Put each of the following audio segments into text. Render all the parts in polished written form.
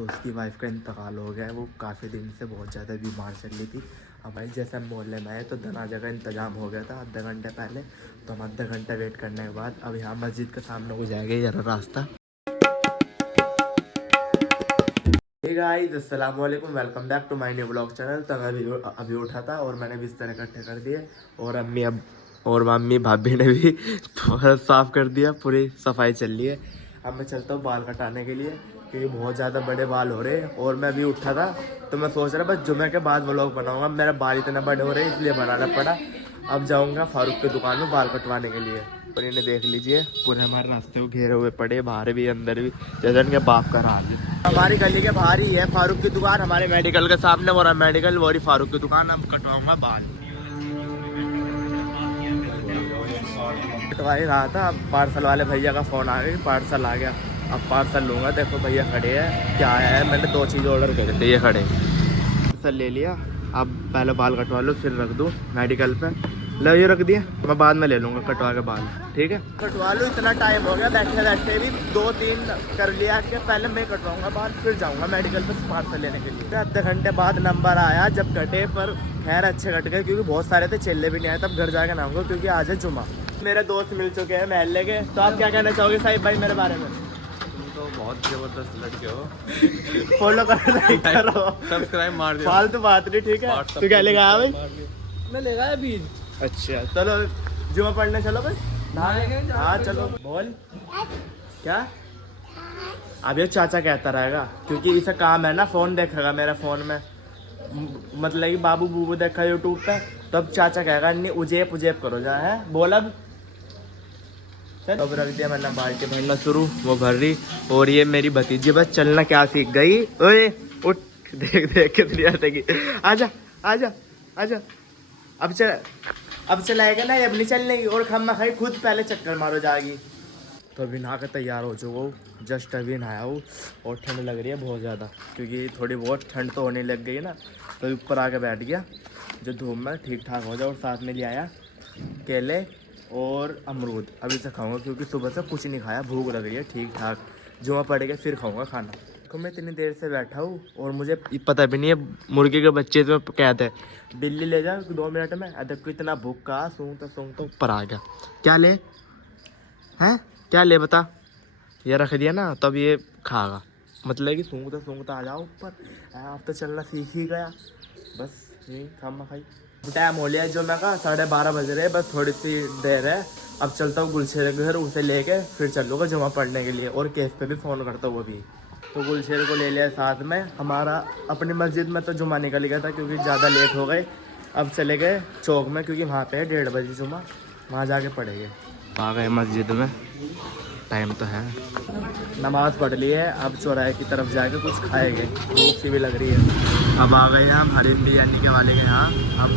तो उसकी वाइफ का इंतकाल हो गया है। वो काफ़ी दिन से बहुत ज़्यादा बीमार चल रही थी। अब भाई जैसे हम मोहल्ले में आए तो दरवाजे का इंतजाम हो गया था आधे घंटे पहले। तो हम आधा घंटा वेट करने के बाद अब यहाँ मस्जिद के सामने को जाएगा ये रास्ता। हे गाइस, अस्सलाम वालेकुम, welcome back to my new blog channel. तो मैं अभी उठा था और मैंने बिस्तर इकट्ठे कर दिए और मम्मी भाभी ने भी साफ़ कर दिया, पूरी सफाई चल रही है। अब मैं चलता हूँ बाल कटाने के लिए क्योंकि बहुत ज़्यादा बड़े बाल हो रहे हैं। और मैं अभी उठा था तो मैं सोच रहा बस जुमे के बाद व्लॉग बनाऊँगा। मेरा बाल इतना बड़े हो रहे हैं इसलिए बनाना पड़ा। अब जाऊँगा फारूक की दुकान में बाल कटवाने के लिए। और इन्हें देख लीजिए, पूरे हमारे रास्ते को घेरे हुए पड़े, बाहर भी अंदर भी, जैसे इनके बाप का हाल है। हमारी गली के बाहर ही है फारूक की दुकान, हमारे मेडिकल के सामने। वो मेडिकल वो फारूक की दुकान। अब कटवाऊंगा बाल, कटवा ही रहा था। अब पार्सल वाले भैया का फ़ोन आ गया, पार्सल आ गया। अब पार्सल लूँगा। देखो भैया खड़े हैं, क्या है, मैंने 2 चीज़ ऑर्डर करे थे, ये खड़े। पार्सल ले लिया। अब पहले बाल कटवा लो फिर रख दूँ मेडिकल पे। लो ये रख दिया, मैं बाद में ले लूँगा कटवा के बाल, ठीक है। कटवा लो, इतना टाइम हो गया बैठे बैठे भी 2-3 कर लिया कि पहले मैं कटवाऊँगा बाल फिर जाऊँगा मेडिकल पे पार्सल लेने के लिए। आधे घंटे बाद नंबर आया जब कटे, पर खैर अच्छे कट गए क्योंकि बहुत सारे थे, चेल्ले भी नहीं आए। तब घर जाके नहाऊंगा क्योंकि आज है जुमा। मेरे दोस्त मिल चुके हैं महल्ले के। तो आप क्या कहना चाहोगे साहिब भाई मेरे बारे में? तो बहुत जबरदस्त लड़के हो। फॉलो करो, लाइक करो, सब्सक्राइब मार दिया। फालतू बात नहीं, ठीक है। तू क्या लेगा भाई? मैं ले गया बीज। अच्छा चलो जुमा पढ़ने चलो भाई। हाँ चलो। बोल क्या? अब ये चाचा कहता रहेगा क्योंकि इसे काम है ना, फोन देखेगा मेरे फोन में, मतलब कि बाबू बूबू देखा यूट्यूब पे। तो अब चाचा कहेगा नहीं उजेब उजेब करो जा है। बोल अब रख दिया मैंने बाल्टी भरना शुरू, वो भर रही। और ये मेरी भतीजी बस चलना क्या सीख गई। ओए उठ, देख देख कितनी हटेगी। आजा आजा आजा। अब चलाएगा ना, अब नहीं चलने की। और खम्मा खाई खुद पहले चक्कर मारो जाएगी। तो अभी नहा के तैयार हो चुका हूँ, जस्ट अभी नहाया हूँ। और ठंड लग रही है बहुत ज़्यादा क्योंकि थोड़ी बहुत ठंड तो होने लग गई ना। तो ऊपर आके बैठ गया जो धूप में ठीक ठाक हो जाए। और साथ में ले आया केले और अमरूद, अभी से खाऊंगा क्योंकि सुबह से कुछ नहीं खाया, भूख लग रही है ठीक ठाक। जुमा पड़ेगा फिर खाऊंगा खाना। तो मैं इतनी देर से बैठा हूँ और मुझे पता भी नहीं है मुर्गे के बच्चे तो कहते हैं बिल्ली ले जा 2 मिनट में। अदब को इतना भूखा सूंघ तो ऊपर आ गया। क्या ले हैं, क्या ले बता? ये रख दिया ना तब ये खागा, मतलब कि सूंघता आ जाओ ऊपर। अब तो चलना सीख ही गया, बस यही खामा खाई। टाइम हो लिया जो मैं कहा 12:30 बज रहे, बस थोड़ी सी देर है। अब चलता हूँ गुलशेर के घर, उसे लेके फिर चलूँगा जुमा पढ़ने के लिए। और कैफ पे भी फ़ोन करता हूँ अभी। तो गुलशेर को ले लिया साथ में। हमारा अपनी मस्जिद में तो जुमा निकल गया था क्योंकि ज़्यादा लेट हो गए। अब चले गए चौक में क्योंकि वहाँ पे है 1:30 बजे जुमा, वहाँ जाके पढ़ेंगे। आ गए मस्जिद में, टाइम तो है। नमाज़ पढ़ ली है, अब चौराहे की तरफ जाके कुछ खाएंगे, भूख सी भी लग रही है। अब आ गए हम हलीम बिरयानी के वाले के यहाँ। हम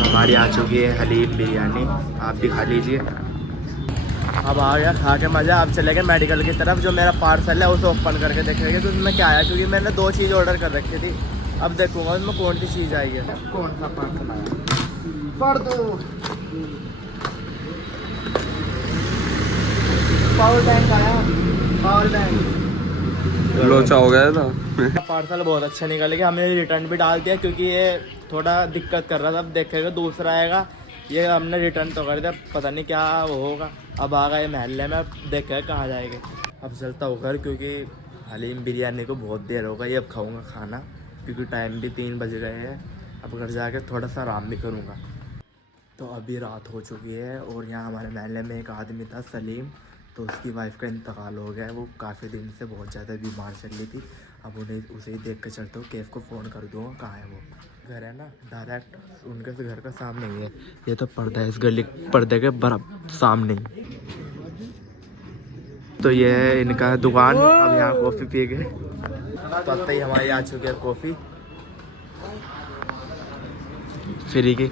हमारी आ चुकी है हलीम बिरयानी, आप भी खा लीजिए। अब आ गया खा के मज़ा। अब चले गए मेडिकल की तरफ, जो मेरा पार्सल है उसे ओपन करके देखेंगे तो उसमें क्या आया, क्योंकि मैंने 2 चीज़ ऑर्डर कर रखी थी। अब देखूँगा उसमें कौन सी चीज़ आई है। कौन सा पार्सल आया पढ़ दो। पावर बैंक आया, पावर बैंक लोचा हो गया था। पार्सल बहुत अच्छा निकल गया। हमने रिटर्न भी डाल दिया क्योंकि ये थोड़ा दिक्कत कर रहा था। अब देखेगा दूसरा आएगा, ये हमने रिटर्न तो कर दिया, पता नहीं क्या वो होगा। अब आ गए महल्ले में, अब देखेगा कहाँ जाएंगे। अब चलता हूँ घर क्योंकि हलीम बिरयानी को बहुत देर हो गई। अब खाऊंगा खाना क्योंकि टाइम भी 3 बज गए हैं। अब घर जाके थोड़ा सा आराम भी करूँगा। तो अभी रात हो चुकी है और यहाँ हमारे महल्ले में एक आदमी था सलीम, तो उसकी वाइफ का इंतकाल हो गया है। वो काफ़ी दिन से बहुत ज़्यादा बीमार चल रही थी। अब उन्हें उसे ही देख कर चलता हूँ, कैफ को फ़ोन कर दूँगा कहाँ है वो। घर है ना डायरेक्ट उनके घर का सामने ही है। ये तो पर्दा है इस गली, पर्दे के बराबर सामने ही। तो ये है इनका दुकान। अब यहाँ कॉफ़ी पी गए, पता ही हमारी आ चुकी है कॉफ़ी फ्री की।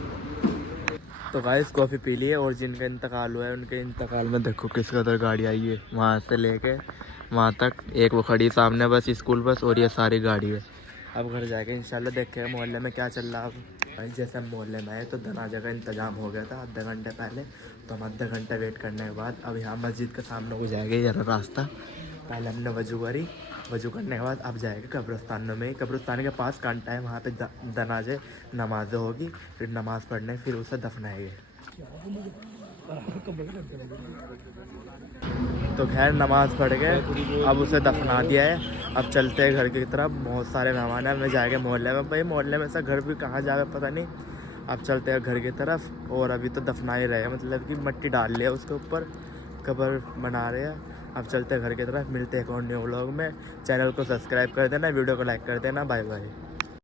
तो गाइस कॉफ़ी पी लिए। और जिनका इंतकाल हुआ है उनके इंतकाल में देखो किस कदर गाड़ी आई है, वहाँ से लेके वहाँ तक। एक वो खड़ी सामने बस स्कूल बस, और ये सारी गाड़ी है। अब घर जाके इंशाल्लाह देखें मोहल्ले में क्या चल रहा है। अब भाई जैसे हम मोहल्ले में आए तो दरवाजे का इंतजाम हो गया था आधे घंटे पहले। तो हम आधा घंटा वेट करने के बाद अब यहाँ मस्जिद के सामने को जाएगा ये रास्ता। पहले हमने वजू करी वजू करने के बाद अब जाएगा कब्रिस्तान में। कब्रिस्तान के पास कांटा है, वहाँ पे दनाजे नमाज़ें होगी, फिर नमाज़ पढ़ने फिर उसे दफनाएंगे। तो खैर नमाज़ पढ़ के अब उसे दफना दिया है। अब चलते हैं घर की तरफ। बहुत सारे मेहमान हैं, हमें जाएंगे मोहल्ले में। भाई मोहल्ले में से घर भी कहाँ जाएगा पता नहीं। अब चलते हैं घर की तरफ। और अभी तो दफना ही रहे, मतलब कि मिट्टी डाल लिया उसके ऊपर, कब्र बना रहे हैं। अब चलते हैं घर की तरफ। मिलते हैं एक और न्यू व्लॉग में। चैनल को सब्सक्राइब कर देना, वीडियो को लाइक कर देना। Bye bye.